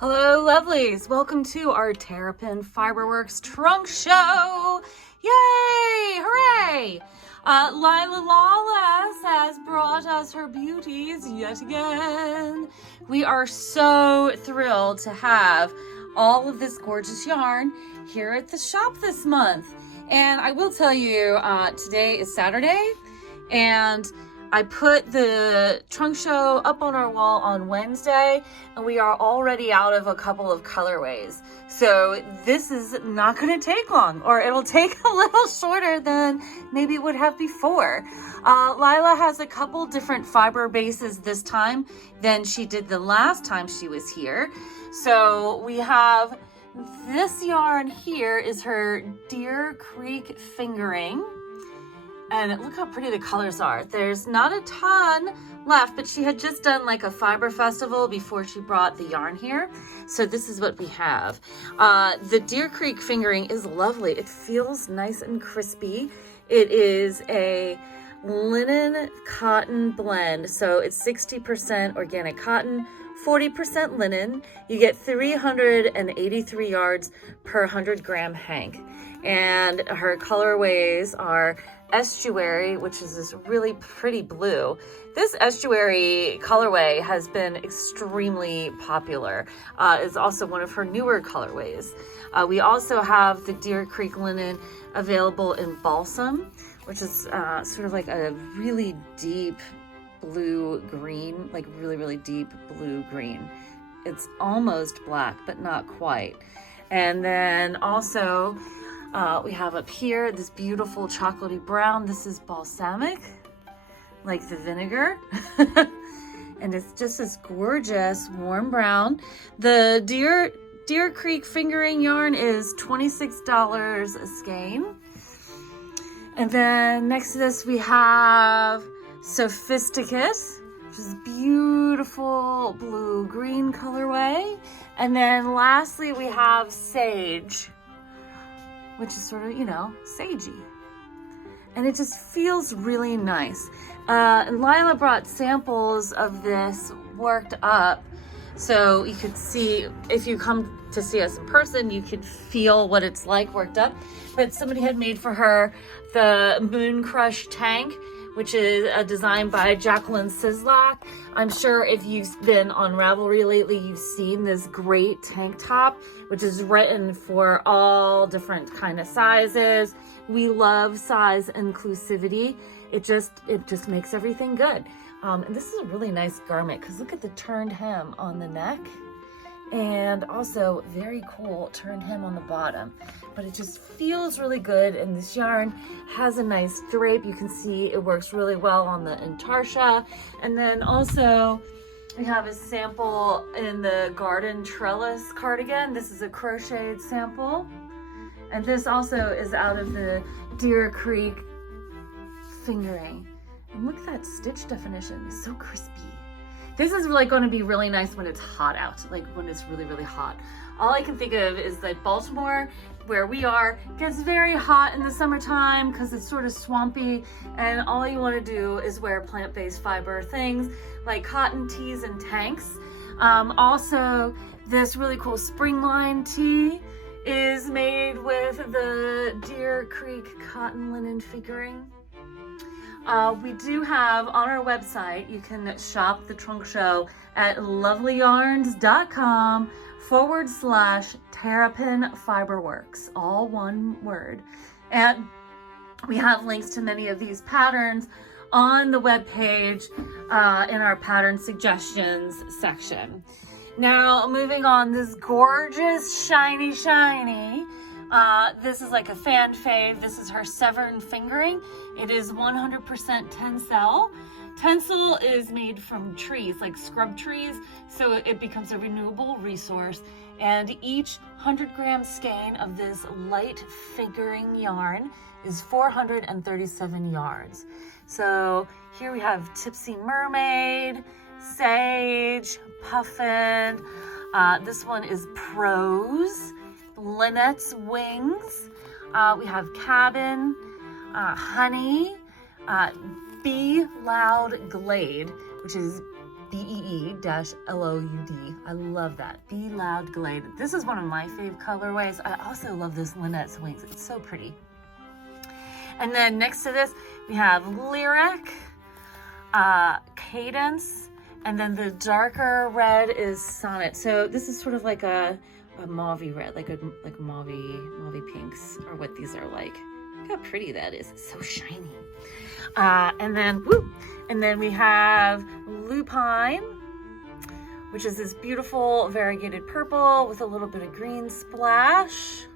Hello, lovelies. Welcome to our Terrapin Fiberworks trunk show. Yay! Hooray! Lyla Lawless has brought us her beauties yet again. We are so thrilled to have all of this gorgeous yarn here at the shop this month. And I will tell you, today is Saturday, and I put the trunk show up on our wall on Wednesday, and we are already out of a couple of colorways. So this is not going to take long, or it'll take a little shorter than maybe it would have before. Lyla has a couple different fiber bases this time than she did the last time she was here. So we have this yarn here is her Deer Creek fingering. And look how pretty the colors are. There's not a ton left, but she had just done like a fiber festival before she brought the yarn here. So this is what we have. The Deer Creek fingering is lovely. It feels nice and crispy. It is a linen cotton blend. So it's 60% organic cotton, 40% linen. You get 383 yards per 100 gram hank. And her colorways are Estuary, which is this really pretty blue. This Estuary colorway has been extremely popular. It's also one of her newer colorways. We also have the Deer Creek linen available in balsam, which is sort of like a really deep blue green, like really deep blue green. It's almost black, but not quite. And then also we have up here this beautiful chocolatey brown. This is balsamic, like the vinegar. And it's just this gorgeous warm brown. The Deer Creek fingering yarn is $26 a skein. And then next to this we have Sophisticate, which is beautiful blue-green colorway. And then lastly we have Sage, which is sort of, sagey. And it just feels really nice. And Lyla brought samples of this worked up, so you could see, if you come to see us in person, you could feel what it's like worked up. But somebody had made for her the Moon Crush tank, which is a design by Jacqueline Sislak. I'm sure if you've been on Ravelry lately, you've seen this great tank top, which is written for all different kind of sizes. We love size inclusivity. It just makes everything good. And this is a really nice garment because look at the turned hem on the neck. And also very cool turned hem on the bottom, but it just feels really good. And this yarn has a nice drape. You can see it works really well on the intarsia. And then also we have a sample in the garden trellis cardigan. This is a crocheted sample, and this also is out of the Deer Creek fingering. And look at that stitch definition, it's so crispy. This is like going to be really nice when it's hot out, like when it's really hot. All I can think of is that Baltimore, where we are, gets very hot in the summertime because it's sort of swampy, and all you want to do is wear plant-based fiber things like cotton tees and tanks. Also, this really cool springline tee is made with the Deer Creek cotton linen fingering. We do have on our website, you can shop the trunk show at lovelyarns.com/Terrapin Fiberworks, all one word. And we have links to many of these patterns on the webpage in our pattern suggestions section. Now, moving on, this gorgeous shiny. This is like a fan fave. This is her Severn fingering. It is 100% tencel. Tencel is made from trees, like scrub trees, so it becomes a renewable resource. And each 100 gram skein of this light fingering yarn is 437 yards. So here we have Tipsy Mermaid, Sage, Puffin. This one is Prose, Lynette's Wings. We have Cabin, Honey, Be Loud Glade, which is BEE-LOUD. I love that. Be Loud Glade. This is one of my fave colorways. I also love this Lynette's Wings. It's so pretty. And then next to this, we have Lyric, Cadence, and then the darker red is Sonnet. So this is sort of like a mauvey red, like mauvey pinks are what these are like. Look how pretty that is. It's so shiny. And then we have Lupine, which is this beautiful variegated purple with a little bit of green splash,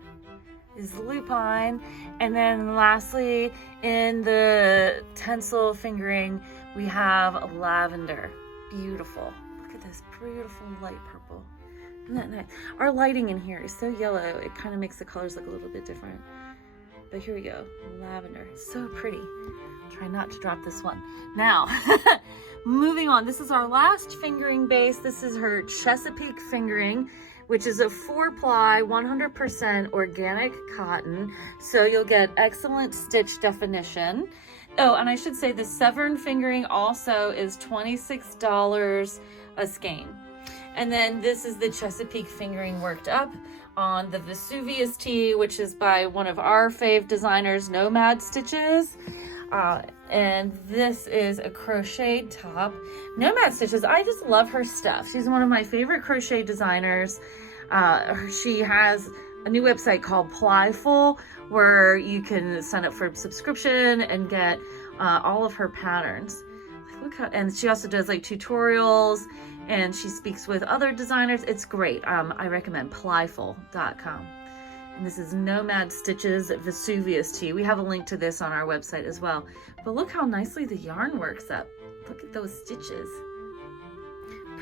is Lupine. And then lastly, in the Tencel fingering, we have Lavender. Beautiful. Look at this beautiful light purple. Isn't that nice? Our lighting in here is so yellow, it kind of makes the colors look a little bit different. But here we go, Lavender. So pretty. Try not to drop this one. Now, moving on, this is our last fingering base. This is her Chesapeake fingering, which is a 4-ply, 100% organic cotton. So you'll get excellent stitch definition. Oh, and I should say the Severn fingering also is $26 a skein. And then this is the Chesapeake fingering worked up on the Vesuvius tee, which is by one of our fave designers, Nomad Stitches. And this is a crocheted top. Nomad Stitches, I just love her stuff. She's one of my favorite crochet designers. She has a new website called Plyful, where you can sign up for a subscription and get all of her patterns. Like, look how, and she also does like tutorials, and she speaks with other designers. It's great. I recommend plyful.com. And this is Nomad Stitches Vesuvius tee. We have a link to this on our website as well. But look how nicely the yarn works up. Look at those stitches.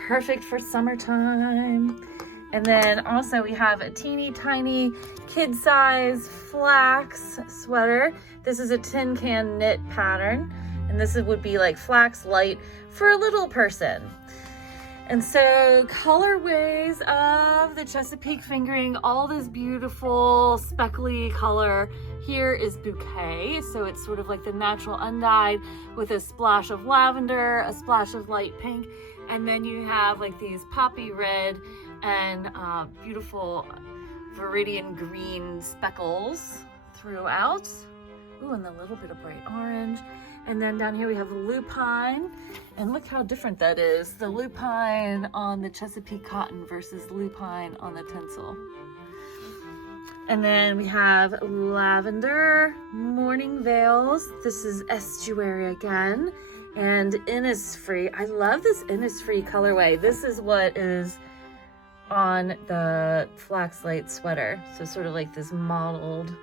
Perfect for summertime. And then also we have a teeny tiny kid size flax sweater. This is a tin can knit pattern. And this would be like flax light for a little person. And so colorways of the Chesapeake fingering, all this beautiful speckly color. Here is Bouquet, so it's sort of like the natural undyed with a splash of lavender, a splash of light pink, and then you have like these poppy red and beautiful viridian green speckles throughout. Ooh, and a little bit of bright orange. And then down here we have the lupine, and look how different that is. The lupine on the Chesapeake cotton versus lupine on the Tencel. And then we have lavender, morning veils. This is estuary again, and Innisfree. I love this Innisfree colorway. This is what is on the flax light sweater. So sort of like this mottled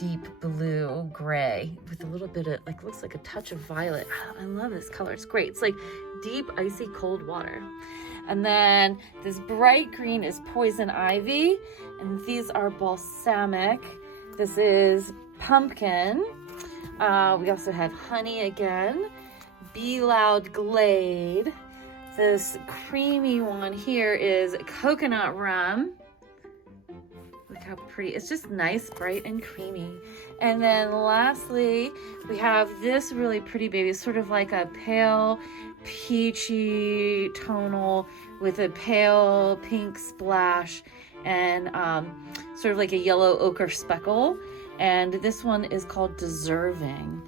deep blue gray with a little bit of like, looks like a touch of violet. I love this color. It's great. It's like deep icy cold water. And then this bright green is poison ivy, and these are balsamic. This is pumpkin. We also have honey again, Be Loud Glade. This creamy one here is coconut rum. Look how pretty. It's just nice, bright, and creamy. And then lastly, we have this really pretty baby. It's sort of like a pale peachy tonal with a pale pink splash and sort of like a yellow ochre speckle. And this one is called Deserving.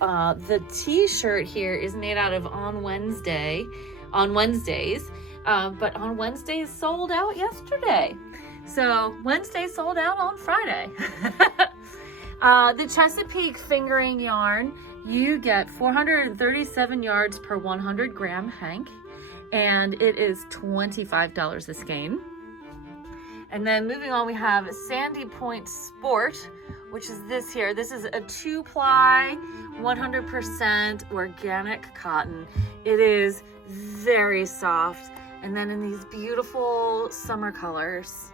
The t-shirt here is made out of On Wednesdays, but On Wednesdays sold out yesterday. So Wednesday sold out on Friday. The Chesapeake fingering yarn, you get 437 yards per 100 gram hank, and it is $25 a skein. And then moving on, we have Sandy Point Sport, which is this here. This is a 2-ply, 100% organic cotton. It is very soft, and then in these beautiful summer colors.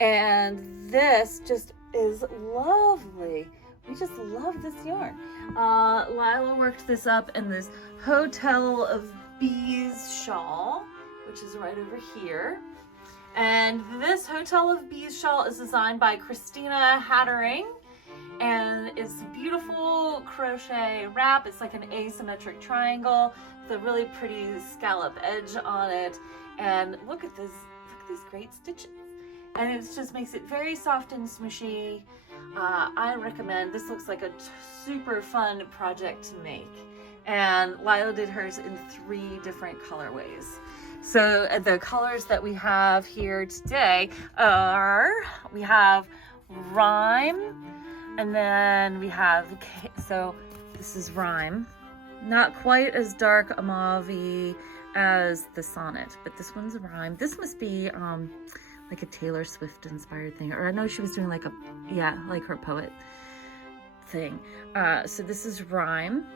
And this just is lovely. We just love this yarn. Lyla worked this up in this Hotel of Bees shawl, which is right over here. And this Hotel of Bees shawl is designed by Christina Hattering. And it's beautiful crochet wrap. It's like an asymmetric triangle with a really pretty scallop edge on it. And look at this, look at these great stitches. And it just makes it very soft and smushy. I recommend, this looks like a super fun project to make. And Lyla did hers in 3 different colorways. So the colors that we have here today are, we have Rhyme, and then we have, so this is Rhyme. Not quite as dark a mauve as the Sonnet, but this one's Rhyme. This must be like a Taylor Swift inspired thing, or I know she was doing like a, yeah, like her poet thing. So this is Rhyme.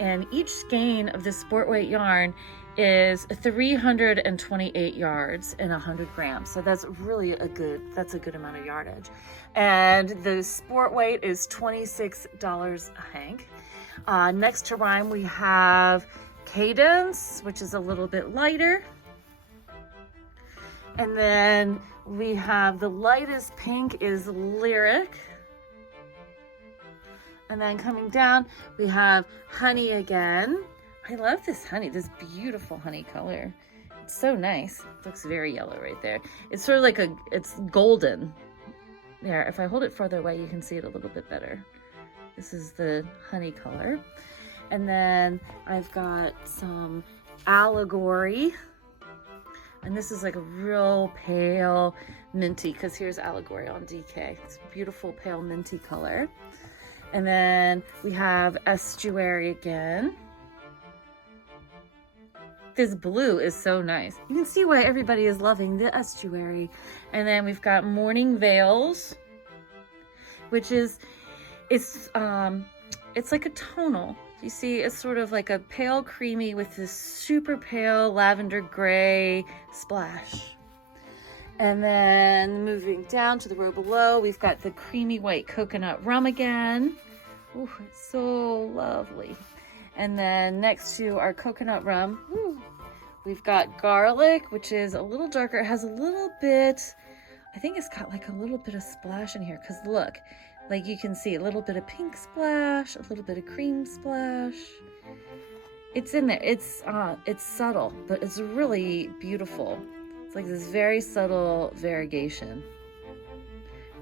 And each skein of this sport weight yarn is 328 yards and 100 grams. So that's really a good amount of yardage. And the sport weight is $26 a hank. Next to Rhyme, we have Cadence, which is a little bit lighter. And then we have the lightest pink is Lyric. And then coming down, we have Honey again. I love this honey, this beautiful honey color. It's so nice. It looks very yellow right there. It's sort of like it's golden. There, if I hold it farther away, you can see it a little bit better. This is the honey color. And then I've got some Allegory. And this is like a real pale minty, because here's Allegory on DK. It's a beautiful pale minty color. And then we have Estuary again. This blue is so nice. You can see why everybody is loving the Estuary. And then we've got Morning Veils, which is, it's like a tonal. You see, it's sort of like a pale creamy with this super pale lavender gray splash. And then moving down to the row below, we've got the creamy white coconut rum again. Ooh, it's so lovely. And then next to our coconut rum, we've got Garlic, which is a little darker. It has a little bit, I think it's got like a little bit of splash in here, because look, like you can see a little bit of pink splash, a little bit of cream splash. It's in there. It's subtle, but it's really beautiful. It's like this very subtle variegation.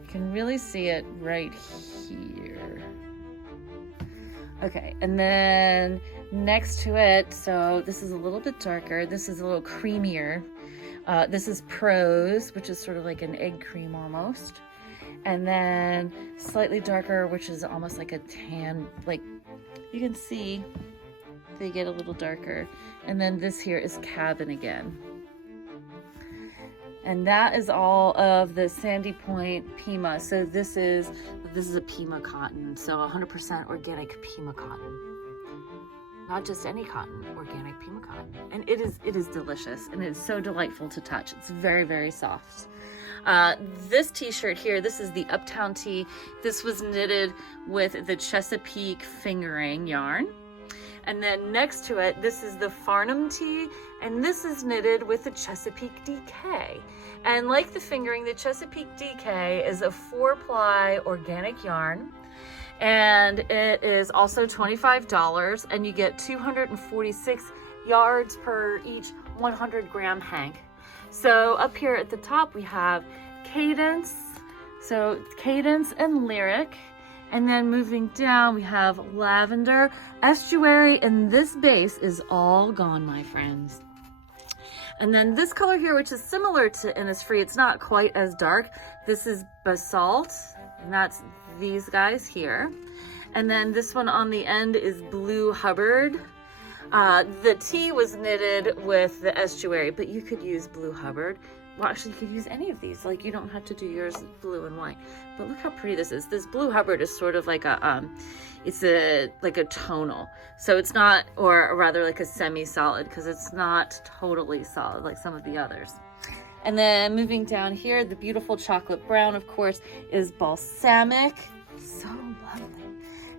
You can really see it right here. Okay, and then next to it, so this is a little bit darker. This is a little creamier. This is Prose, which is sort of like an egg cream almost. And then slightly darker, which is almost like a tan, like you can see they get a little darker. And then this here is Cabin again. And that is all of the Sandy Point Pima. So this is a Pima cotton, so 100% organic Pima cotton. Not just any cotton, organic Pima cotton. And it is delicious, and it's so delightful to touch. It's very, very soft. This t-shirt here, this is the Uptown tee. This was knitted with the Chesapeake fingering yarn. And then next to it, this is the Farnham tee, and this is knitted with the Chesapeake DK. And like the fingering, the Chesapeake DK is a 4-ply organic yarn, and it is also $25, and you get 246 yards per each 100-gram hank. So up here at the top, we have Cadence, so Cadence and Lyric. And then moving down, we have Lavender, Estuary, and this base is all gone, my friends. And then this color here, which is similar to Innisfree, it's not quite as dark. This is Basalt, and that's these guys here. And then this one on the end is Blue Hubbard. The tee was knitted with the Estuary, but you could use Blue Hubbard. Well, actually, you could use any of these. Like, you don't have to do yours blue and white. But look how pretty this is. This Blue Hubbard is sort of like a, like a tonal. So it's not, or rather like a semi-solid, because it's not totally solid like some of the others. And then moving down here, the beautiful chocolate brown, of course, is Balsamic. So lovely.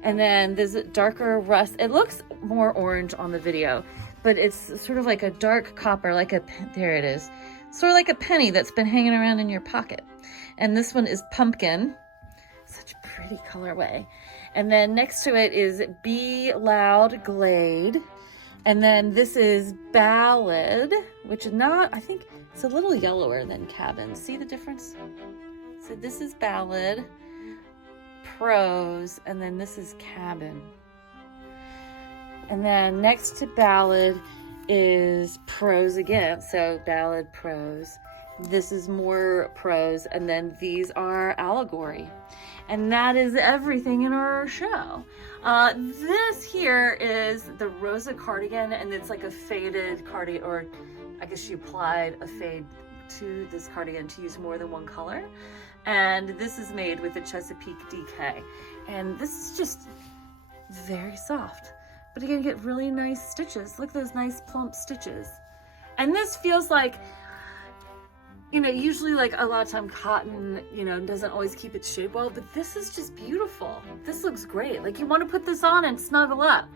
And then there's a darker rust. It looks more orange on the video, but it's sort of like a dark copper, like a, there it is. Sort of like a penny that's been hanging around in your pocket. And this one is Pumpkin. Such a pretty colorway. And then next to it is Be Loud Glade. And then this is Ballad, which is not, I think it's a little yellower than Cabin. See the difference? So this is Ballad, Prose, and then this is Cabin. And then next to Ballad is Prose again. So Ballad, Prose. This is more Prose, and then these are Allegory. And that is everything in our show. This here is the Rosa cardigan, and it's like a faded cardigan, or I guess she applied a fade to this cardigan to use more than one color. And this is made with the Chesapeake DK. And this is just very soft. But you're gonna get really nice stitches. Look at those nice plump stitches. And this feels like, you know, usually like a lot of time cotton, you know, doesn't always keep its shape well, but this is just beautiful. This looks great. Like you want to put this on and snuggle up.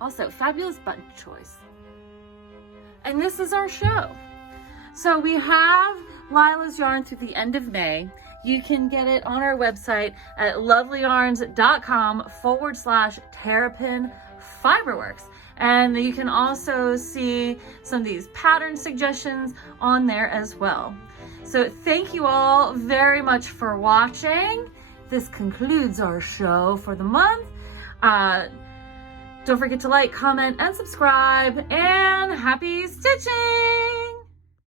Also, fabulous button choice. And this is our show. So we have Lyla's yarn through the end of May. You can get it on our website at lovelyarns.com/Terrapin Fiberworks. And you can also see some of these pattern suggestions on there as well. So thank you all very much for watching. This concludes our show for the month. Don't forget to like, comment, and subscribe, and happy stitching!